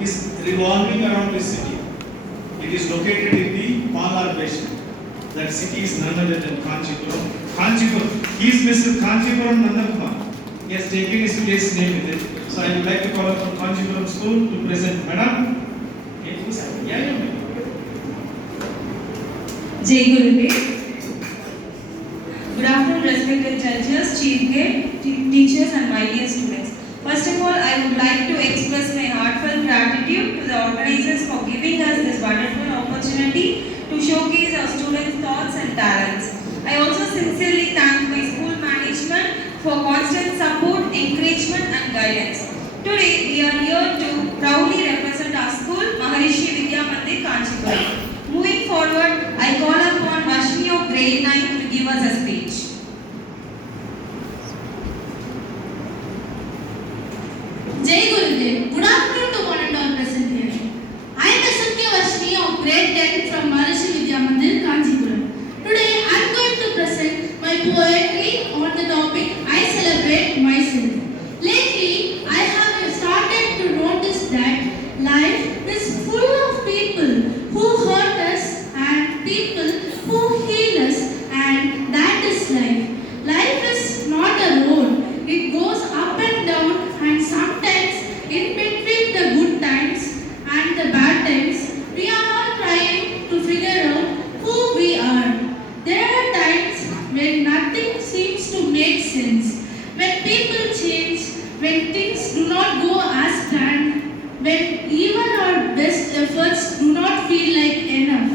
is revolving around this city. It is located in the Palar Basin. That city is none other than Kanchipuram. Kanchipuram. He is Mr. Kanchipuram Nandakumar. He has taken his place name with it. So I would like to call upon Kanchipuram School to present Madam. Jai Gurudev. Good afternoon, respected judges, chief guest, teachers, and my dear students. First of all, I would like to express my heartfelt gratitude to the organizers for giving us this wonderful opportunity to showcase our students' thoughts and talents. I also sincerely thank my school management for constant support, encouragement, and guidance. Today, we are here to proudly represent our school, MAHARISHI VIDYA MANDIR, Kanchipuram. Moving forward, I call upon Vashmi of grade 9 to give us a speech. Jai Gurudev. Good afternoon to one and all present here. I am SMK Vashmi of grade 10 from MAHARISHI VIDYA MANDIR, Kanchipuram. Today I am going to present my poetry on the topic I celebrate myself. Lately, I have started to notice that life is full of people who hurt us and people who heal us, and that is life. Life is not a road. It goes up and down, and sometimes in between the good times and the bad times, we are all trying to figure out who we are. There are times when nothing seems to make sense, when people change, when things do not go as planned, when even our best efforts do not feel like enough.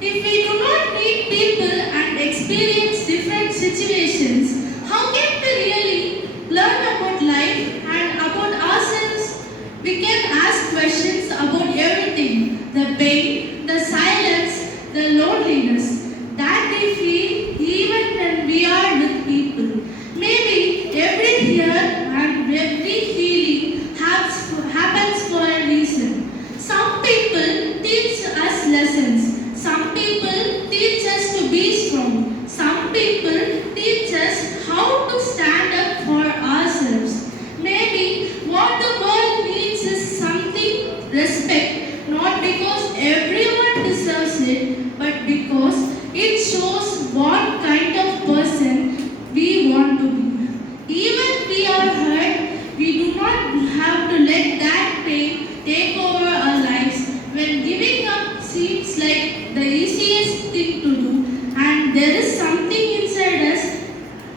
If we do not meet people and experience different situations, how can we really learn about life and about ourselves? We can ask questions about everything, the pain, the silence, the loneliness that we feel even when we are with people. Maybe every fear and every healing happens for a reason. Some people teach us lessons. Some people teach us to be strong. Some people teach us how to stand up for ourselves. Maybe what the world needs is something respect, not because everyone deserves it, but because it shows what kind of person we want to be. Even we are hurt, we do not have to let that pain take over our lives when giving up seems like the easiest thing to do, and there is something inside us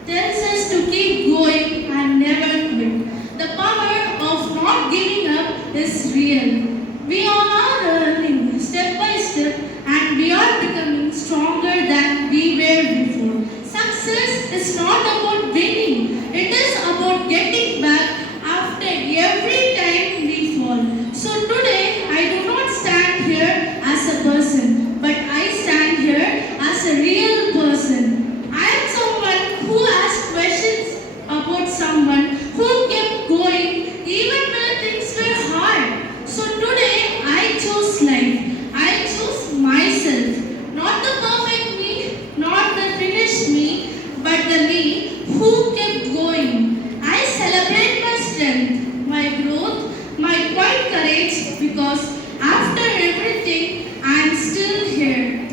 tells us to keep going and never quit. The power of not giving up is real. We are learning step by step, and we are becoming stronger than we were before. Success is not about winning, it is about getting back after every time we fall. So today, I do not stand here as a person, but I stand here as a real person. I am someone who asked questions about someone who kept going even when things were hard. So today, I chose life. I chose myself. Not the perfect me, not the finished me, but the me who kept going. I celebrate my strength, my growth, my quiet courage, because after everything, I am still here.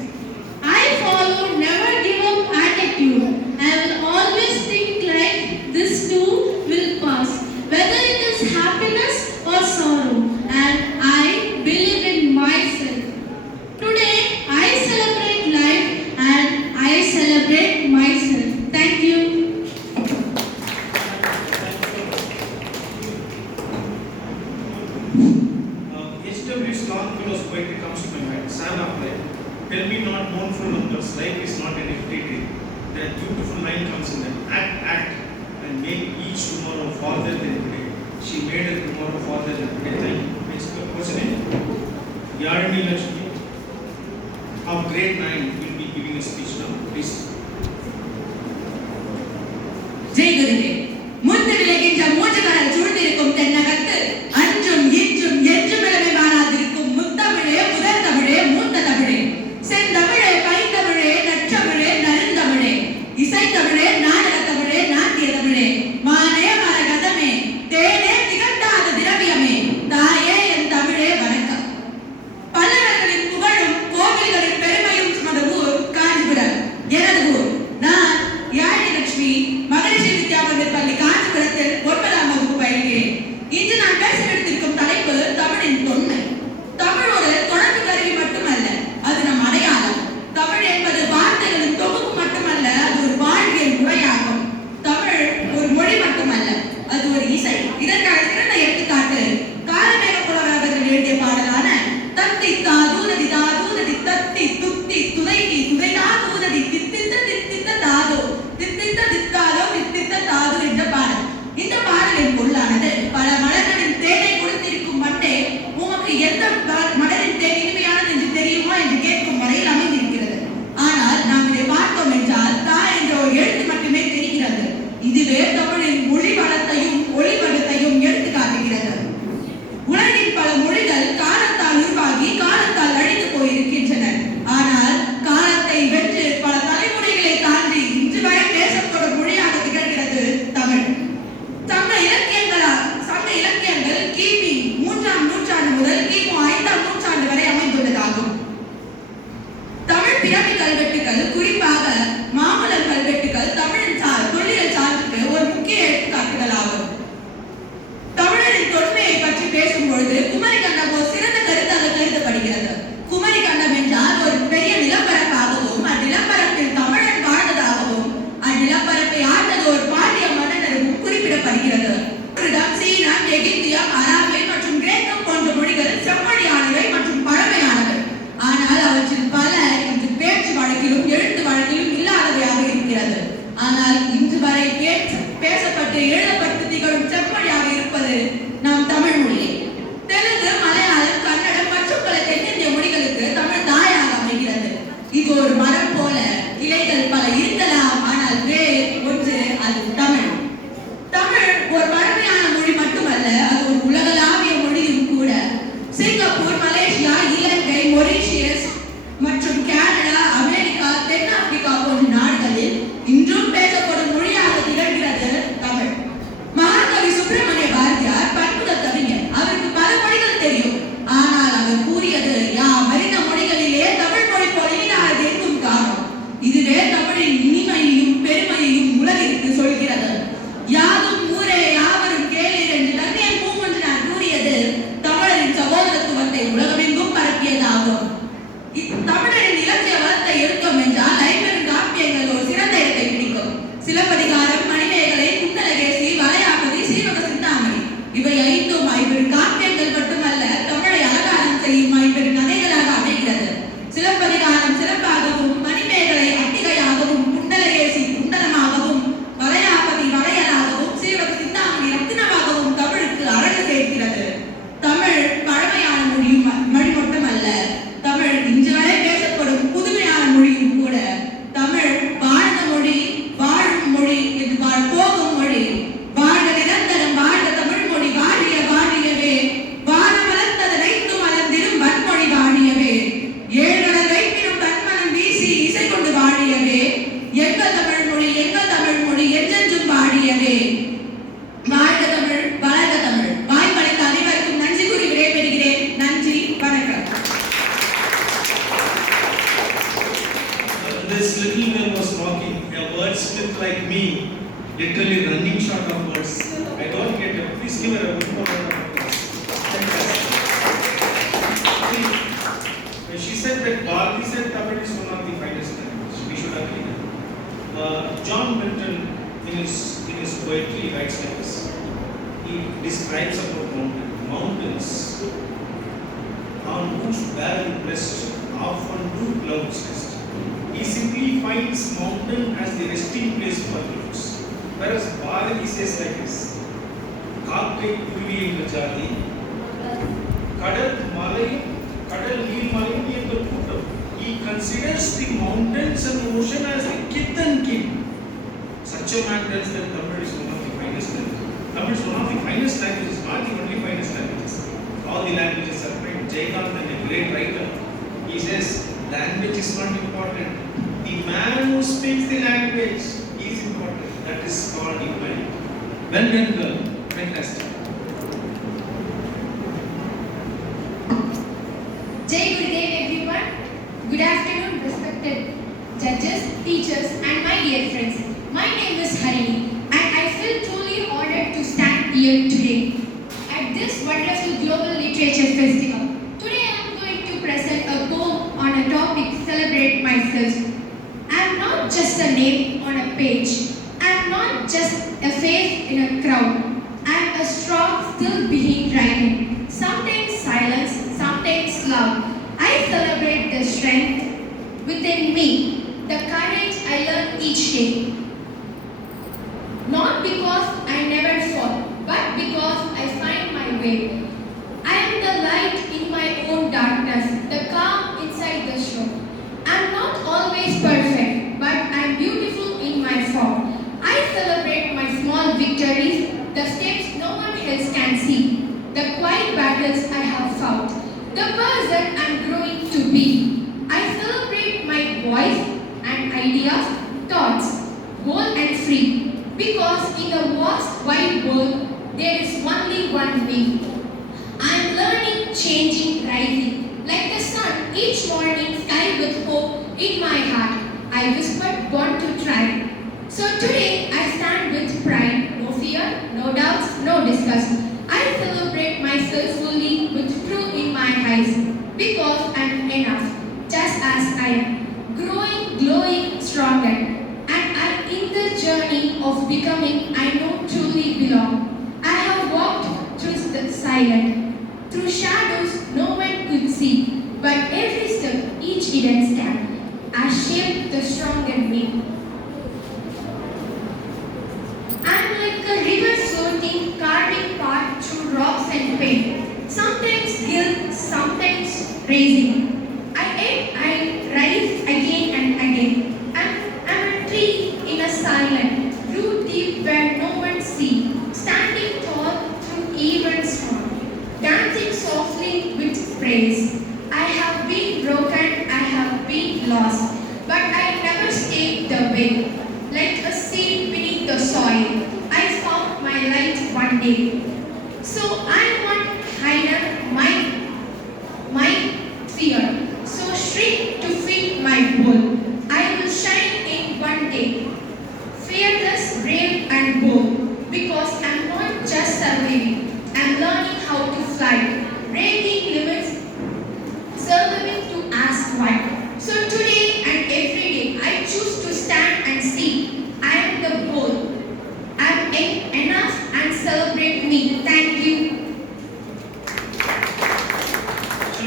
I follow never give up attitude. I will always think like this too will pass, whether it is happiness or sorrow, and I believe in myself. Today, I celebrate life and I celebrate myself. Thank you. HW's Longfellow's poetry comes to my mind. Sam Apply. Tell me not mournful numbers, life is not an empty day. That beautiful line comes in them. Act, and make each tomorrow farther than today. She made a tomorrow farther than today. Thank you. What's her name? Yarani Lakshmi of grade 9 will be giving a speech now. Please. Jai Gurudev. முந்து விலகின்ற மூச்சுக்காரல் சூழ்ந்திருக்கும் தென்னகத்து அன்றும் இன்றும் என்றுமிடமே மாறாதிருக்கும் முத்தமிழே முதல் தமிழே மூத்த தமிழே செந்தமிழே பைந்தமிழே நற்றமிழே நருந்தமிழே இசைத்தமிழே நாடகத் தமிழே நாட்டிய தமிழே மானே மரகதமே தேனே திகட்டாத திரவியமே தாயே என் தமிழே வளத்தை உலகமெங்கும் பரப்பியதாகும். தமிழரின் இலக்கிய வளத்தை எடுத்தோம் என்றால் ஐம்பெரும் காப்பியங்கள் ஒரு சிறந்த இடத்தை பிடிக்கும். சிலப்பதிகாரம், மணிமேகலை, குண்டலகேசி, வளையாபதி, சீவக சிந்தாமணி இவை ஐந்தும் ஐம்பெரும் காப்பியங்கள் மட்டுமல்ல, தமிழை அலங்காரம் செய்யும் ஐம்பெரும் கதைகளாக அமைகிறது. சிலப்பதிகாரம் சிறப்பாகவும், மணிமேகலை அட்டிகையாகவும், குண்டலகேசி குண்டலமாகவும், வளையாபதி வளையலாகவும், சீவக சிந்தாமணி ரத்தினமாகவும் தமிழுக்கு அழகு சேர்க்கிறது. தமிழ் பழமையான மொழி மட்டுமல்ல, தமிழ் இன்று வரை பேசப்படும் புதுமையான மொழியும் கூட. தமிழ் வாழ்ந்த மொழி, வாழும் மொழி, இது போகும் மொழி. வாழ்க நிரந்தரம், வாழ்க தமிழ் மொழி, வாழிய வாழியவே. வாழ மலர்ந்தது வைத்து மலர்ந்திடும் வன்மொழி வாழியவே. ஏழ்கடல் வைப்பினும் தன்மனம் வீசி இசை கொண்டு வாழியவே. எங்கள் தமிழ் மொழி, எங்கள் தமிழ் மொழி என்றென்றும் வாழியவே. வாழ்க தமிழ், வளர்க தமிழ். வாய்ப்பளித்த அனைவருக்கும் நன்றி கூறி விடைபெறுகிறேன். நன்றி, வணக்கம். This little man was talking, a wordsmith like me, literally running short of words. I don't get it. Please give her a good round of applause. When she said that Bharati said Tamil is one of the finest languages, we should agree. John Milton in his poetry writes like this. He describes about mountains on whose barren breast often do clouds rest. He simply finds mountain as the resting place for clouds. Whereas Bharati says like this: காக்கை குருவி என்ற ஜாதி, கடல் நீர் மலை என்ற கூட்டம். He considers the mountains and ocean as the kith and kin. Such a man tells that Tamil is one of the finest languages. Tamil is one of the finest languages, not the only finest languages. All the languages are great. Jayakant, a great writer, he says language is not important. The man who speaks the language is important. That is called humanity. Well done, girl. Fantastic. Jai Gurudev everyone. Good afternoon respected judges, teachers and my dear friends. My name is Harini and I feel truly honored to stand here today at this wonderful global literature festival. Today I am going to present a poem on a topic celebrate myself. I am not just a name on a page. I am not just a face in a crowd. I am a strong still being writing. Sometimes silence, sometimes loud. I celebrate the strength within me, the courage I learn each day. Not because I never fall, but because I find my way. I am the light in my own darkness, the calm inside the storm. I am not always perfect, but I am beautiful in my form. I celebrate my small victories, the steps no one else can see, the quiet battles I have fought, the person I am growing to be. I celebrate my voice and ideas, thoughts, bold and free, because in the vast wide world there is only one me. I am learning, changing, rising, like the sun each morning, sky with hope in my heart. I whispered, born to try. So today I stand with pride, no fear, no doubts, no disgust. I celebrate myself fully with truth in my eyes, because I am enough, just as I am, growing, glowing, stronger. And I, in the journey of becoming, I know truly belong. I have walked through the silent, through shadows no one could see, but every step, each hidden step, has shaped the stronger me. I am like a river floating, carving path through rocks and pain. Sometimes guilt, sometimes raising. I rise again and again. I'm a tree in a silent, root deep where no one sees, standing tall through even storm, dancing softly with praise. I have been broken, I have been lost, but I never stayed the way. Like a seed beneath the soil, I found my light one day. So I want higher my fear. So shrink to fit my bull. I will shine in one day. Fearless, brave and bold. Because I'm not just surviving. I'm learning how to fly. Breaking limits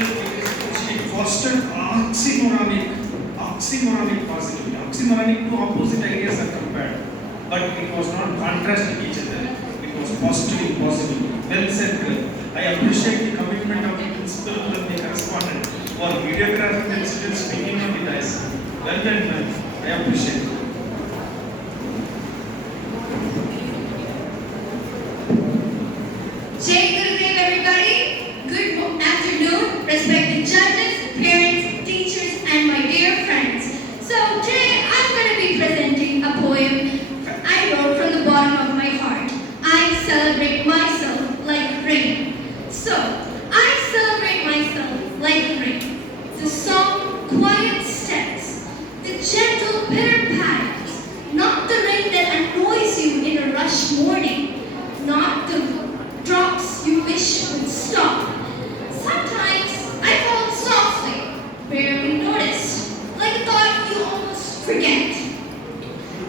She fostered oxymoronic positivity. Oxymoronic, two opposite ideas are compared, but it was not contrasting each other. It was fostering positivity. Well said, girl. I appreciate the commitment of the principal and the correspondent for videographing the students speaking on the dice. Well done, man. I appreciate it. Jai Gurudev, everybody. Good afternoon, respected judges, parents, teachers, and my dear friends. So today I'm going to be presenting a poem I wrote from the bottom of my heart. I celebrate myself like rain. So I celebrate myself like rain. The soft, quiet steps, the gentle pitter-patters, not the rain that annoys you in a rush morning, not the drops you wish would stop. Sometimes I fall softly, barely noticed, like a thought you almost forget.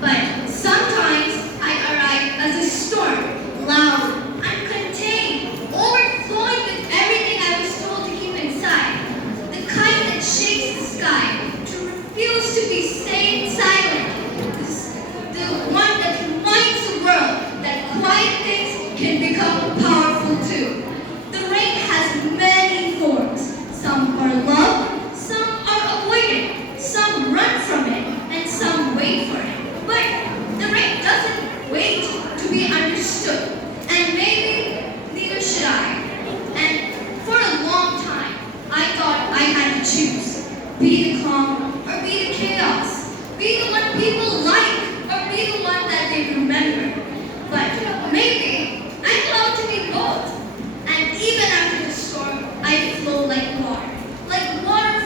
But sometimes I arrive as a storm, loud, uncontained, overflowing with everything I was told to keep inside. The kind that shakes the sky, to refuse to be stayed silent. The one that reminds the world that quiet things can become powerful too. The rain has many forms. Some are love, some are avoided, some run from it, and some wait for it. But the rain doesn't wait to be understood, and maybe neither should I. And for a long time, I thought I had to choose. Be the calm or be the chaos. Be the one people like or be the one that they remember. But maybe I'm allowed to be both. And even after the storm, I flow like water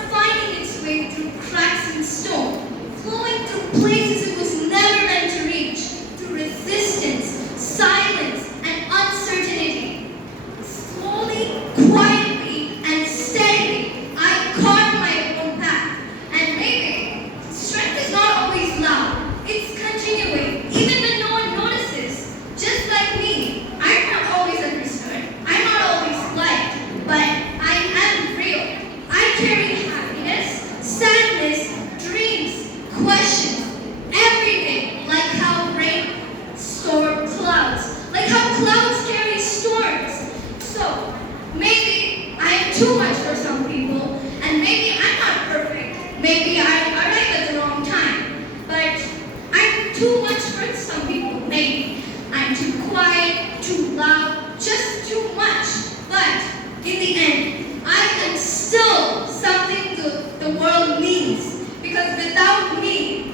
finding its way through cracks in stone, flowing through places it was never meant to reach, through resistance, silence, and uncertainty. Slowly, quietly, and steadily, I carve my own path. And maybe strength is not always loud. It's continuing, even when no one notices. Just like me, I'm not always understood. I'm not always liked, but I am real. I carry happiness, sadness, dreams, questions, everything, like how rain store clouds, like how clouds carry storms. So maybe I am too much for some people, and maybe I'm not perfect. Maybe I arrive at the wrong time, but I'm too much for some people. Maybe I'm too quiet, too loud, just too much. But in the end, I am still something the world needs. Because without me,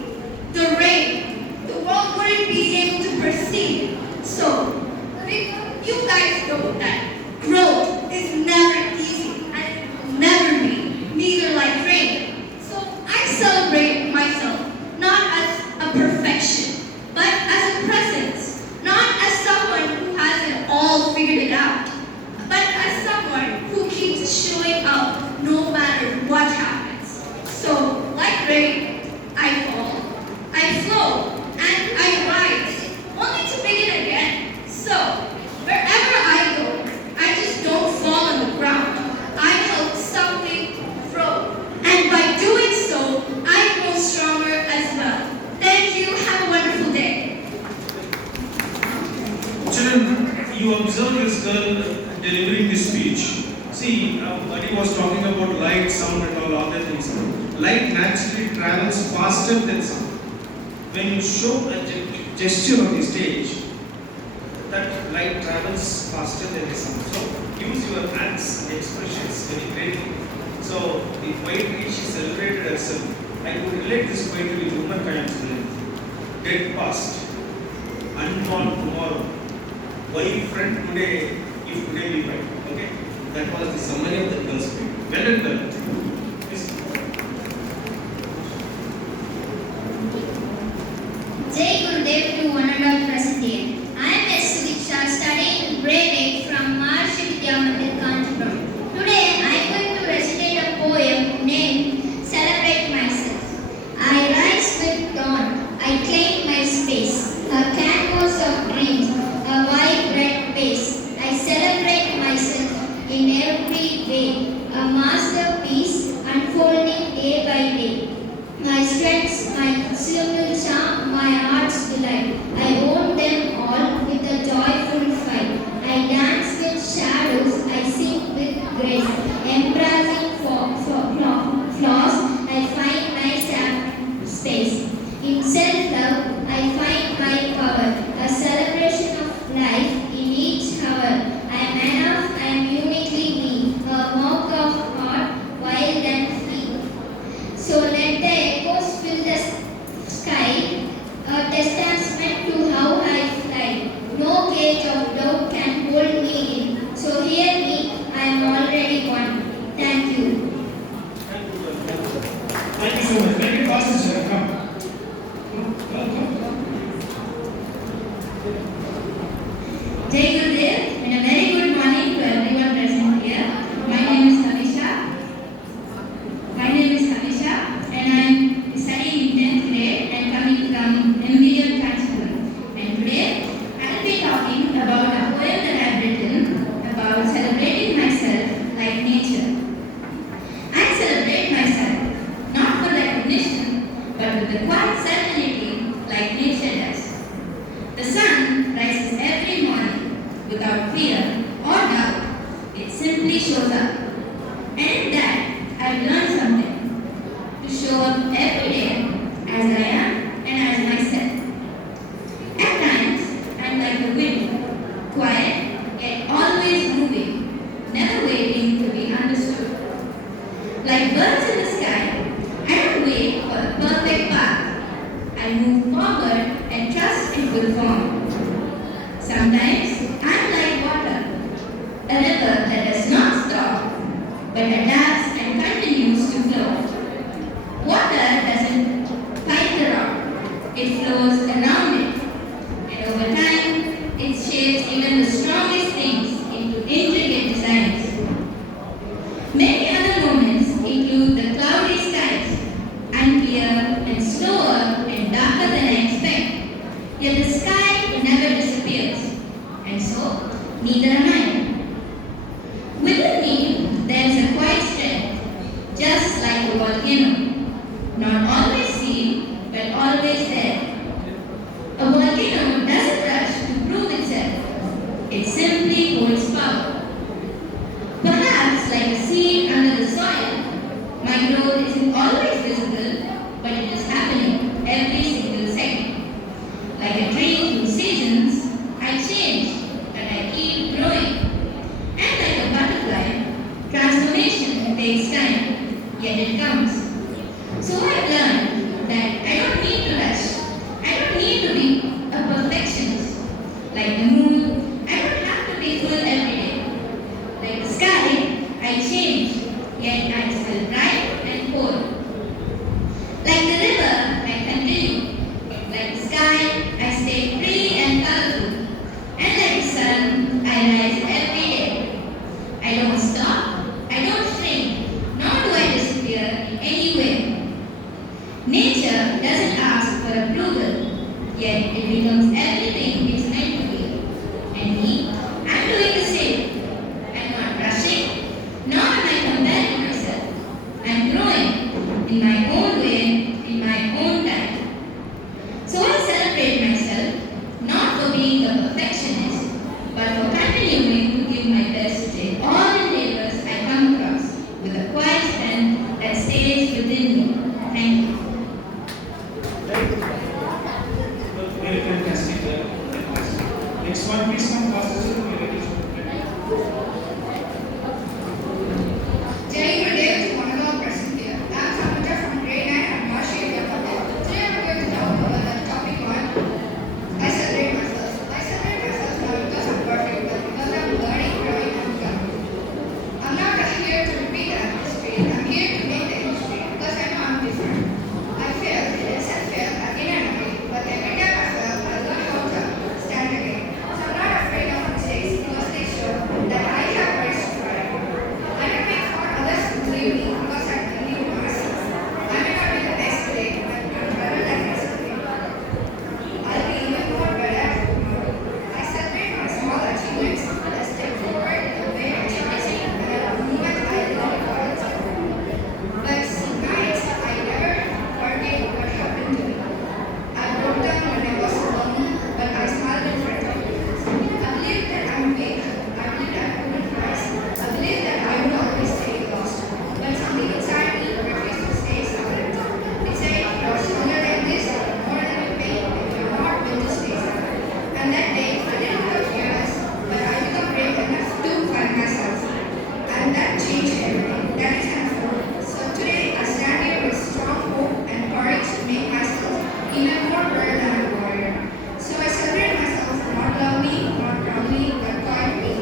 the rain, the world wouldn't be able to perceive. So, you guys know that growth is never easy and it will never be, neither like rain. So I celebrate myself, not as a perfection, but as a presence, not as someone who has it all figured it out, but as someone who keeps showing up no matter what happens. So, like rain, I fall, I flow, and I rise, only to begin again. So, wherever I go, I just don't fall on the ground. I help something grow, and by doing so, I grow stronger as well. Thank you. Have a wonderful day. Children, you observe this girl delivering this speech. See, Buddy was talking about light, sound, and all other things. Light naturally travels faster than sound. When you show a gesture on the stage, that light travels faster than the sound. So, use your hands and expressions very greatly. So, the poetry she celebrated herself. I could relate this poetry with humankind's life. Dead past, unborn tomorrow. Why friend today, if today we fight? Okay? That was the summary of the girl's poem. Well and well. Please. Jai Gurudev to one and all present here. I am S. Sudiksha, studying grade 8 from MAHARISHI VIDYA MANDIR, Kanchipuram. Today I am going to recitate a poem named Celebrate Myself. I rise with dawn, I claim my space, a canvas of dreams, a vibrant pace. I celebrate myself in every way, a mask grace. Embracing flaws, I find my space. In self-love, I find my power. A celebration of life in each hour. I am enough, I am uniquely me. A mock of heart, wild and free. So let the echoes fill the sky, a testament to how I fly. No cage of doubt can hold me in. So hear me, I am already one. Thank you. Thank you so much. Make it faster, sir. Come. Come. Jai Gurudev, and a very good morning to everyone present here. My name is Havisha. And I am studying in 10th grade and coming from MAHARISHI Kanchipuram. And today I will be talking about a poem that I have written about celebrating myself like nature. I celebrate myself not for recognition but with the quiet certainty like nature does. The sun rises every morning without fear or doubt. It simply shows up. And in that I've learned something. To show up every day as I am and as myself. At times, I'm like the wind, quiet yet always moving, never waiting to be understood. Like birds in the sky, I don't wait for a perfect path. I move forward and trust it will form. Sometimes, I'm like water, a river that does not stop, but adapts and continues to flow. Water doesn't fight the rock, it flows around it. And over time, it shapes even the strongest things into intricate designs. Many other moments include the cloudy skies, unclear and slower and darker than I expect. Yet the sky never disappears, and so neither am I. Within me, there is a quiet strength, just like a volcano. Not always seen, but always there. A volcano doesn't rush to prove itself. It simply holds power. Perhaps like a seed under the soil, my growth isn't always visible, but it is happening every single second. Like a tree through seasons, I change, but I keep growing. And like a butterfly, transformation takes time, yet it comes. So I've learned that I don't need to rush. I don't need to be a perfectionist. Like the moon, I don't have to be full every day. Like the sky, I change, yet I'm still bright and cold. Like the river, I continue. Like the sky, I stay free and colorful. And like the sun, I rise every day. I don't stop, I don't shrink, nor do I disappear in any way. Nature doesn't ask for approval, yet it becomes everything it's meant to be. And me, I'm doing the same. I'm not rushing, nor am I comparing myself. I'm growing in my own way, in my own time. So I celebrate myself, not for being a perfectionist, but for continuing to give my best in all endeavors I come across, with a quiet strength that stays within me. Thank you. Very fantastic. Next one, please come faster. Jai Gurudev to one of our present here. I am Samantha from grade that changed everything. That is helpful. So today I stand here with strong hope and courage to make myself even more brave than a warrior. So I celebrate myself not loudly, not proudly, but quietly.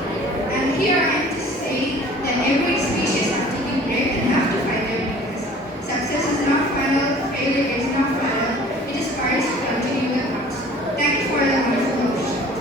And here I am to say that every species have to be brave and have to fight their weakness. Success is not final, failure is not final. It is courage to continue the path. Thank you for the wonderful option.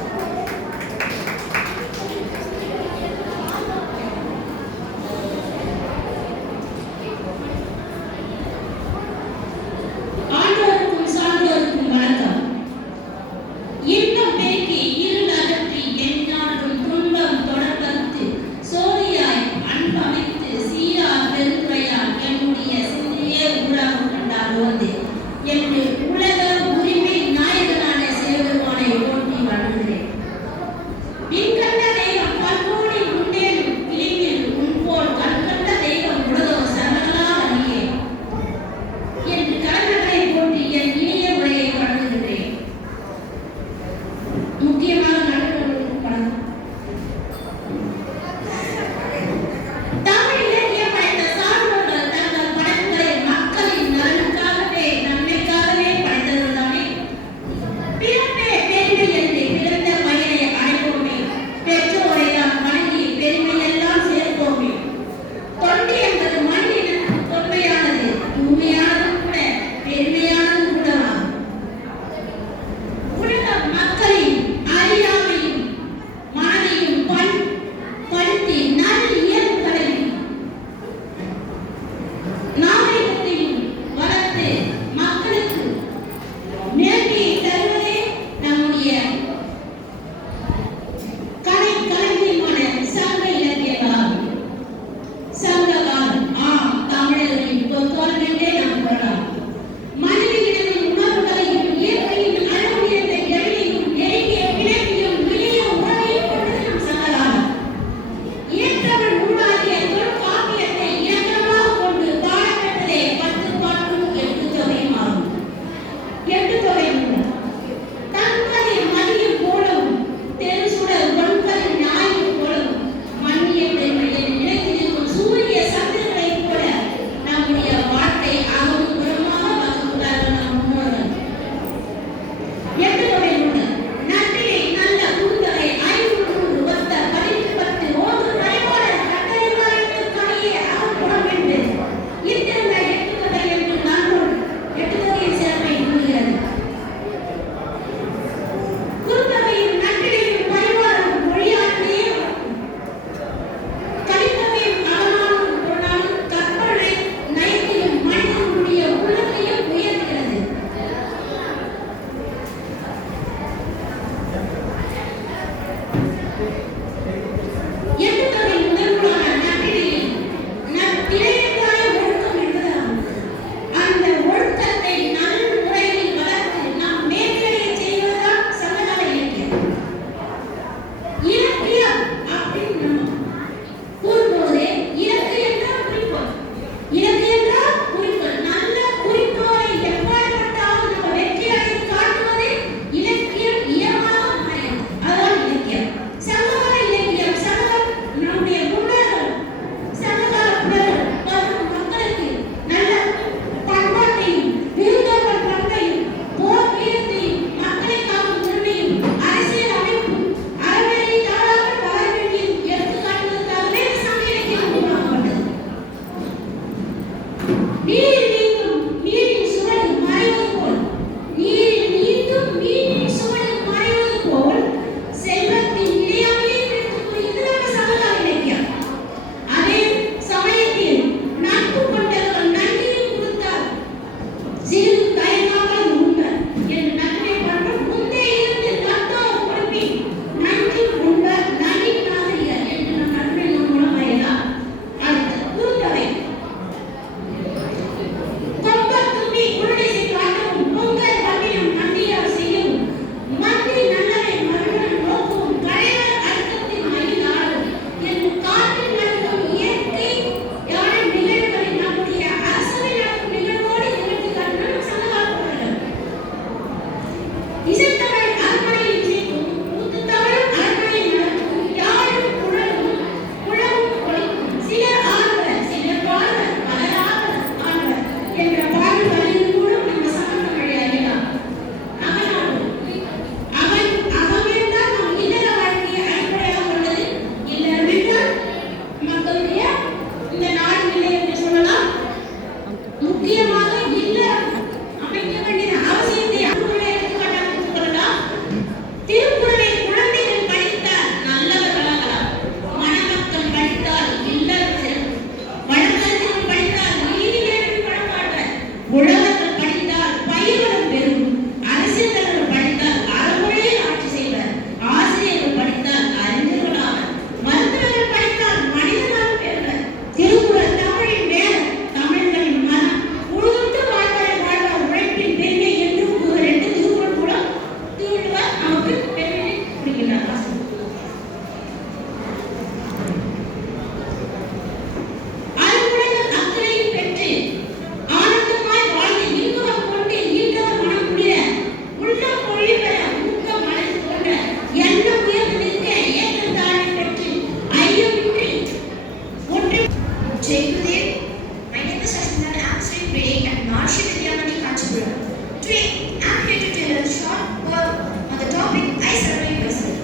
Jai Gurudev. My name is Ashmita and I am studying grade 8 at MAHARISHI Kanchipuram. Today, I am here to tell a short poem on the topic I celebrate myself.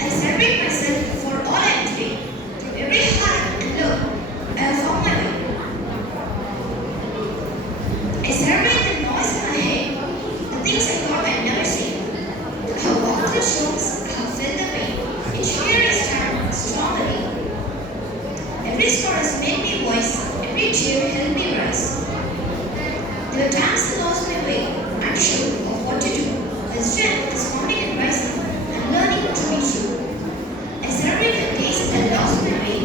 I celebrate myself for all I am today. Through every hard and low, I have found my way. I celebrate the noise in my head, the things I thought I'd never see. I have walked through storms, I have felt the pain. Each year I stand strongly. Every scar has made me voice, every tear helped me rise. There were times I lost my way, unsure of what to do. My strength is found in rising and learning to be true. I celebrate the days I lost my way,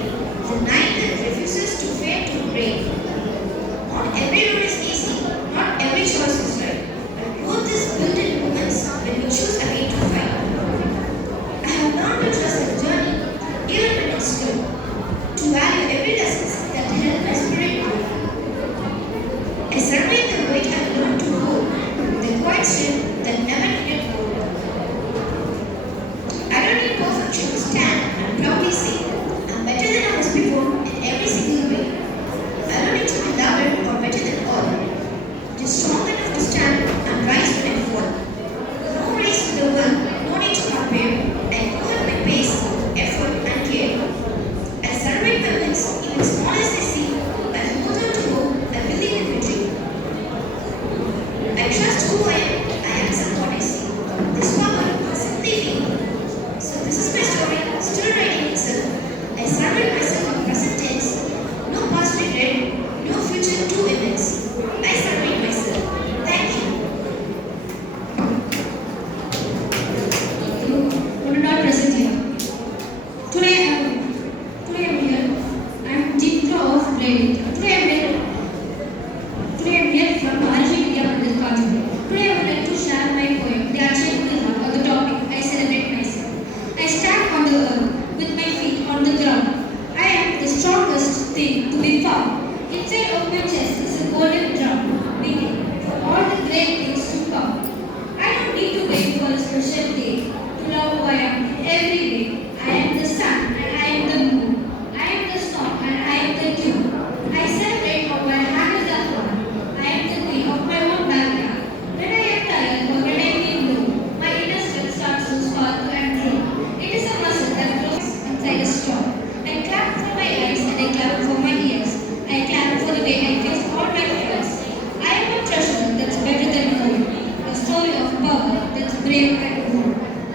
the night that refuses to fade to gray. Not every road is easy, not every choice is right, but growth is built in moments when we choose again to fight. I have learned to trust the journey, even when it's slow, to value every lesson that help my spirit grow. I celebrate the weight I've learned to hold, the quiet strength that never needed hold. I don't need perfection to stand and proudly say, I'm better than I was before in every single way. I don't need to be louder or better than all. Just strong enough to stand and rise when I fall. No race to the world, no need to compare. I go at my pace, effort and care. I celebrate my wins, even small as they seem. I hold on to hope, I believe in victory. I trust who I am what I see. This power is simply me. So this is my story, still writing itself. I celebrate myself in present tense. No past regret, no future too immense. I celebrate myself. Thank you. Who are not present here. Today I am here. I am Jitra of grade 8. Today I am here from MAHARISHI Kanchipuram. Today I would like to share my poem, The Unshakable Heart, on the topic I celebrate myself. I stand on the earth with my feet on the ground. I am the strongest thing to be found. Inside of my chest is a golden drum, waiting for all the great things to come. I don't need to wait for a special day to love who I am in every way. I am the sun and I am the moon. I am the song and I am the tune. I celebrate how my handles are firm. I am the queen of my own background. When I am tired or when I feel low, my inner strength starts to sparkle and grow. It is a muscle that grows inside a storm. I clap for my eyes and I clap for my ears. I clap for the way I face all my fears. I am a treasure that's better than gold. A story of power that's brave and bold.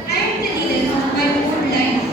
I am the leader of my own life.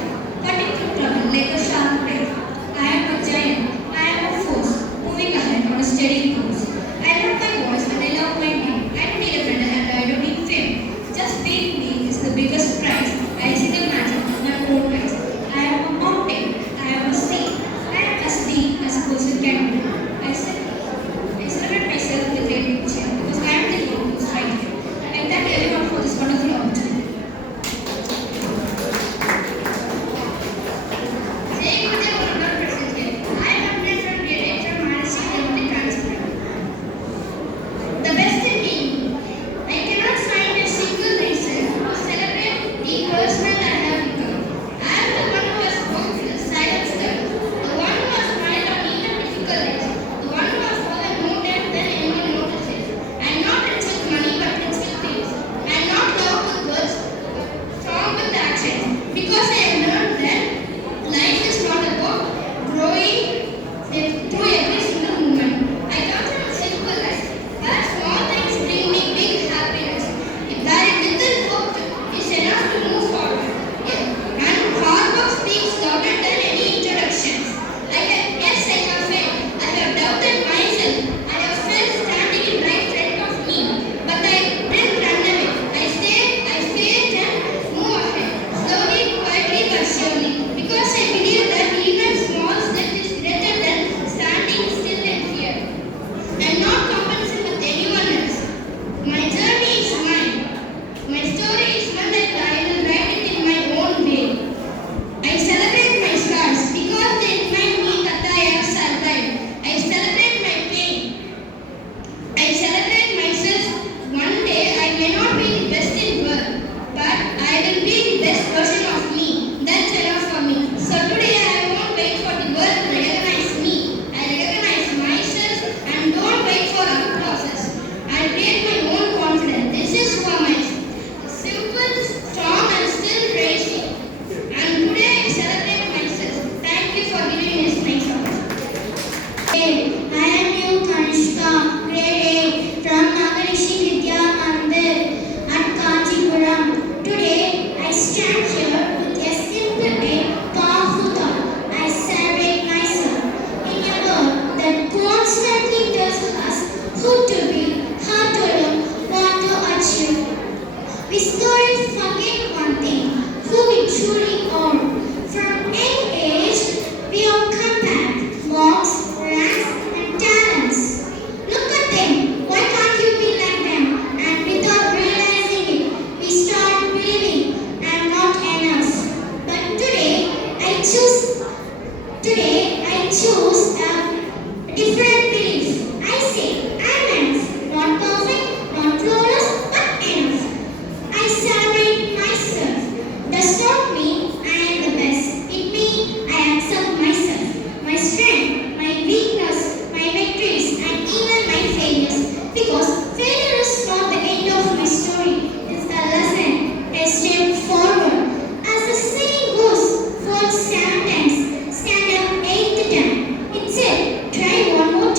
Day. I am you, Kanishka, grade 8 from MAHARISHI Vidya Mandir at Kanchipuram. Today, I stand here with a simple and powerful thought. I celebrate myself in a world that constantly tells us who to be, how to look, what to achieve. We slowly forget one thing, who we truly are. From young age, we are compared, marks, ranks, and talents. Look at them, why can't you be like them? And without realizing it, we start believing I'm not enough. But today I choose a different belief. I say I'm enough, not perfect, not flawless, but enough. I celebrate myself. Does not mean I am the best. It means I accept myself, my strength, my weakness, my victories, and even my failures. Because failure is not the end of my story. It's a lesson, a step forward. As the saying goes, fall 7 times, stand up 8th time. It said, try one more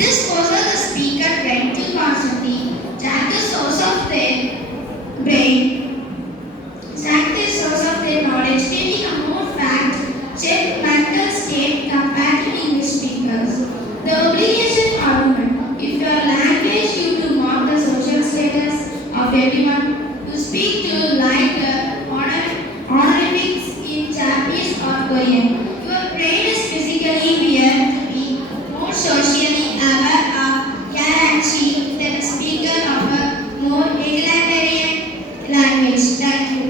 This was the speaker went to constantly track the source of their brain, track the source of their knowledge, taking a more fact, check mental state compared to English speakers. The obligation argument: if your language you to mark the social status of everyone you speak to, like the honorifics in Japanese or Korean, your brain is physically weird to be more socially aware of hierarchy than a speaker of a more egalitarian language. Thank you.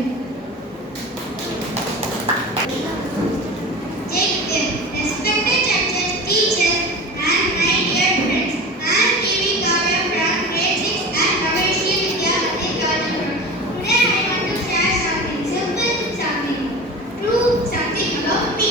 Take care. Respected judges, teachers, and my dear friends. I am giving away from grade 6 and MAHARISHI Vidya Mandir Kanchipuram. Today I want to share something simple, something true, something about me.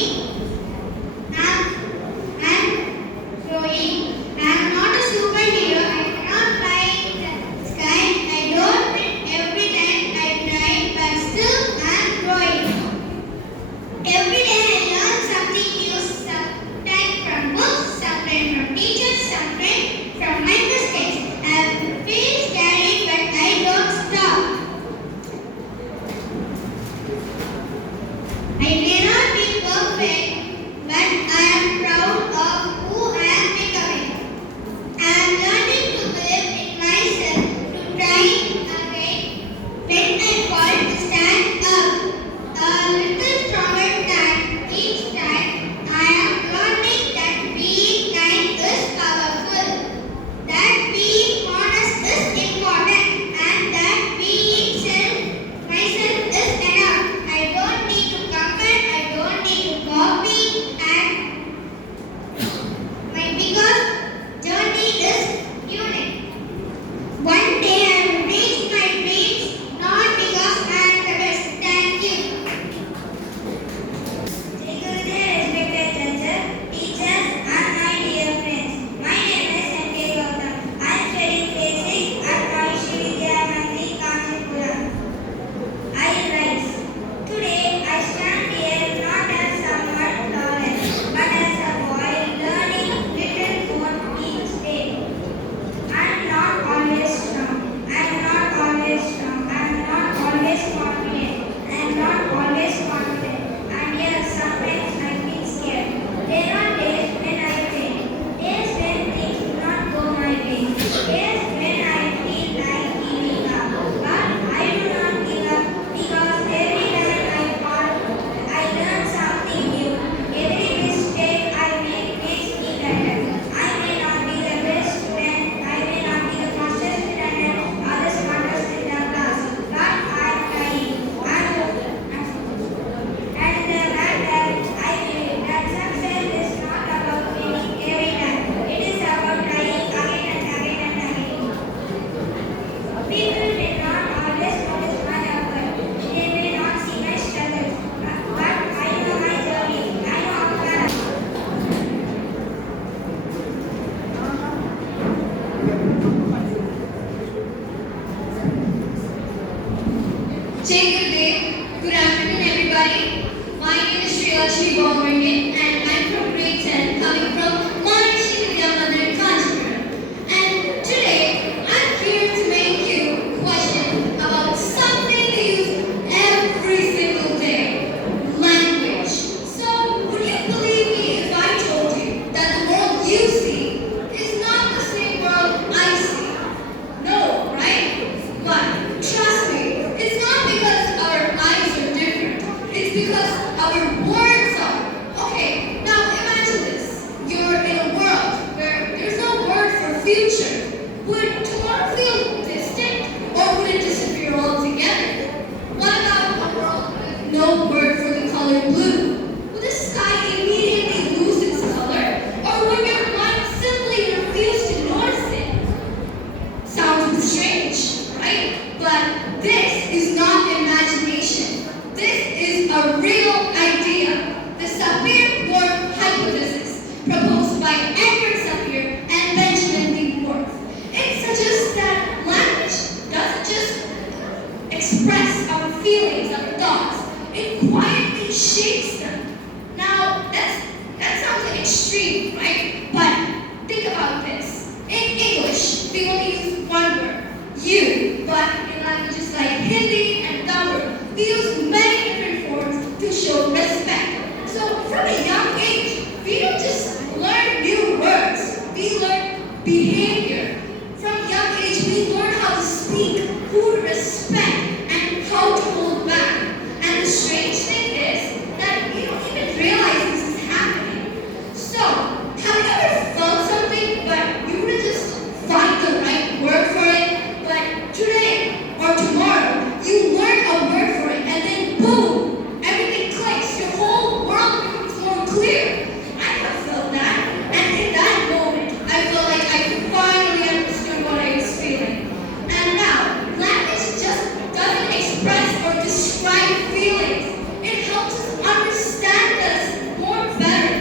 you. But in languages like Hindi and Tamil, we use many different forms to show respect. So from a young age, we don't just learn new words, we learn behavior. From young age, we learn how to speak, who to respect, and how to hold back. And the strange thing is that we don't even realize this is happening. So, have you ever felt something but you would just find the right word for it? But today or tomorrow, you learn a word for it and then boom, everything clicks. Your whole world becomes more clear. I have felt that. And in that moment, I felt like I finally understood what I was feeling. And now, language just doesn't express or describe feelings. It helps us understand us more better.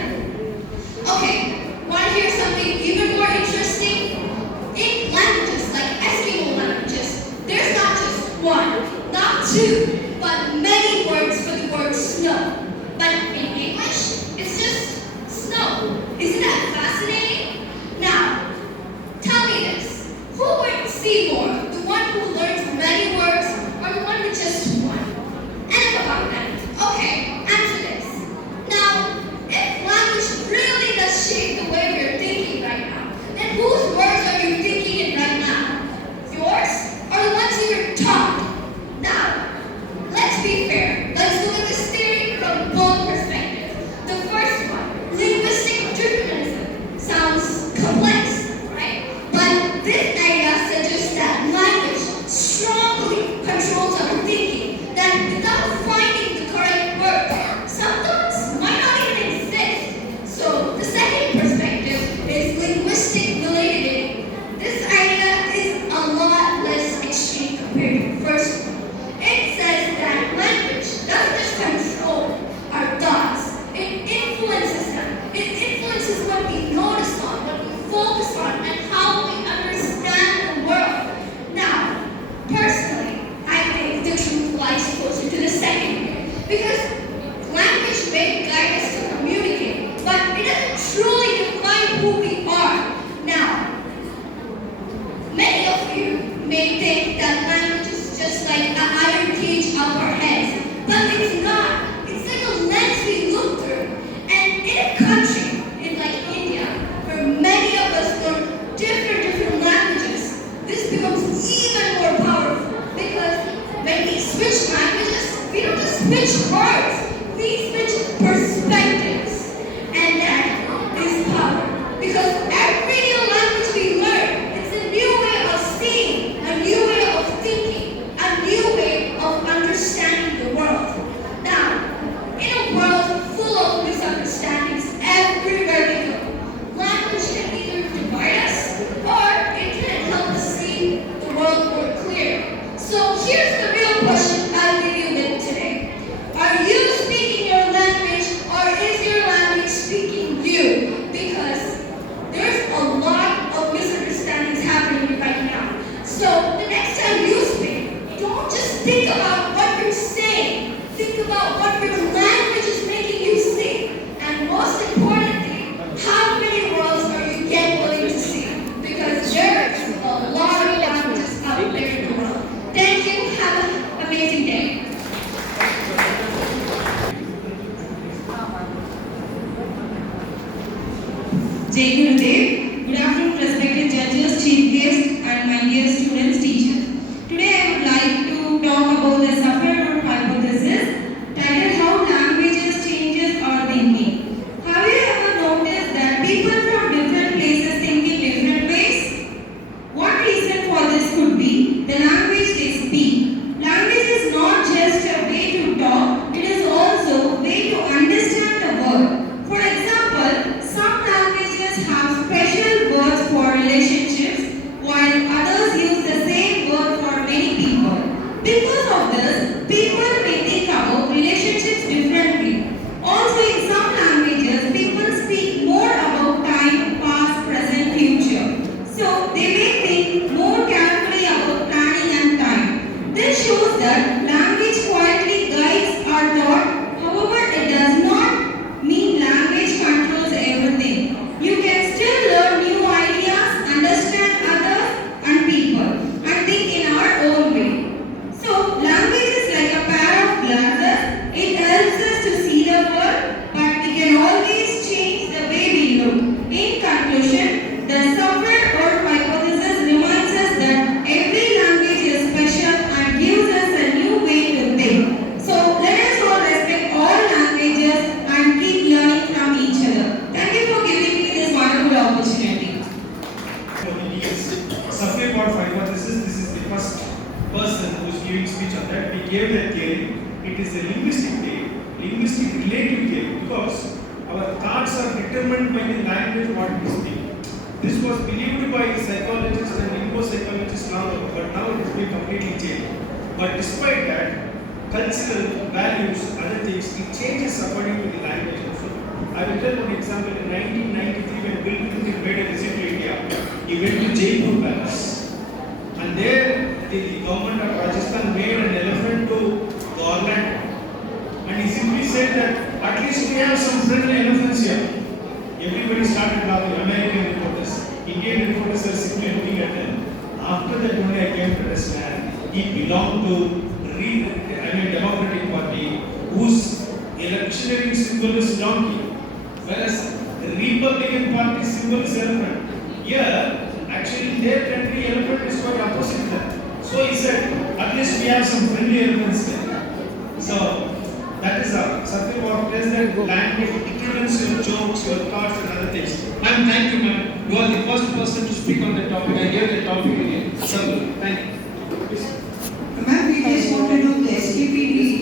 Okay, want to hear something even more interesting? In languages like Eskimo languages, there's not just one, not two, but many words for the word snow. But in English, it's just snow. Isn't that fascinating? Now, tell me this. Who would see more? The one who learns many words or the one with just one? Enough about that. Okay, answer this. Now, if language really does shape the way we're thinking right now, then whose words are you thinking in right now? Yours or the ones you were taught? Now, let's be fair. Let's look at this theory from both perspectives. The first one, linguistic determinism, sounds complex, right? But this idea suggests that language strongly controls our thinking, that without finding the correct word, some thoughts might not even exist. So the second perspective is linguistic validity. This idea is a lot less extreme compared to the first one. It says that language doesn't just control our thoughts, it influences them. It influences what we notice on, what we focus on, and how we understand the world. Now, personally, I think the truth lies closer to the second way, because language may guide us to communicate, but it doesn't truly define who we are. Now, many of you may think that language is just like an iron cage up our heads, but it's not. It's like a lens we look through. And in a country, in like India, where many of us learn different languages, this becomes even more powerful because when we switch languages, we don't just switch words, we switch perspectives. And that is power. Because every new language we learn, it's a new way of seeing, a new way of thinking, a new way of understanding the world. Now, in a world full of misunderstandings everywhere we go, language can either divide us or it can help us see the world more clear. So here's the real question I'll leave you with today. Are you speaking your language or is your language speaking you? Because there's a lot of misunderstandings happening right now. So the next time you speak, don't just think about what you're saying. Think about what your language is making you see. And most importantly, how many worlds are you yet willing to see? Because there is a lot of languages out there in the world. Thank you. Have an amazing day. Jai Gurudev. Good afternoon, respected judges, chief guests, and my dear students, teachers. Today I would like to talk about the Sapir Root hypothesis, titled How Languages Changes Our Thinking. Have you ever noticed that people from different places think in different ways? One reason for this could be the language they speak. Language is not just a way to talk, it is also a way to understand the world. For example, some languages have special words for relationships, while others use the same word for many people. Because of this, people may think about relationships differently. Also, in some languages, people speak more about time, past, present, future. So, they may think more carefully about planning and time. This shows that language quietly guides our thought. However, it does not mean language controls everything. You can still learn new ideas, understand others and people, and think in the theory, it is a linguistic theory, linguistic relative theory, because our thoughts are determined by the language what we speak. This was believed by psychologists and linguo-psychologists long ago, but now it has been completely changed. But despite that, cultural values, other things, it changes according to the language also. I will tell one example. In 1993, when Bill Clinton made a visit to India, he went to Jaipur Palace. And there, the government of Rajasthan made an elephant to garland. And he simply said that at least we have some friendly elephants here. Everybody started laughing. American reporters, Indian reporters are simply looking at them. After that, only I came to understand he belonged to Democratic Party, whose electioneering symbol is donkey, whereas the Republican Party symbol is elephant. Here, actually, in their country, elephant is quite opposite there. So he said, at least we have some friendly elephants there. So that is how Satyam was that language determines your jokes, your thoughts, and other things. Ma'am, thank you, ma'am. You are the first person to speak on the topic. I gave the topic again. Thank you. Ma'am, we just want to know the SKPD is